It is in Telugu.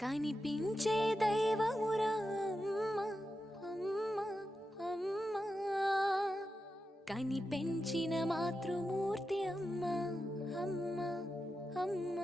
కనిపించే దైవమురా అమ్మ అమ్మ. అమ్మ కని పెంచిన మాతృమూర్తి అమ్మ అమ్మ అమ్మ.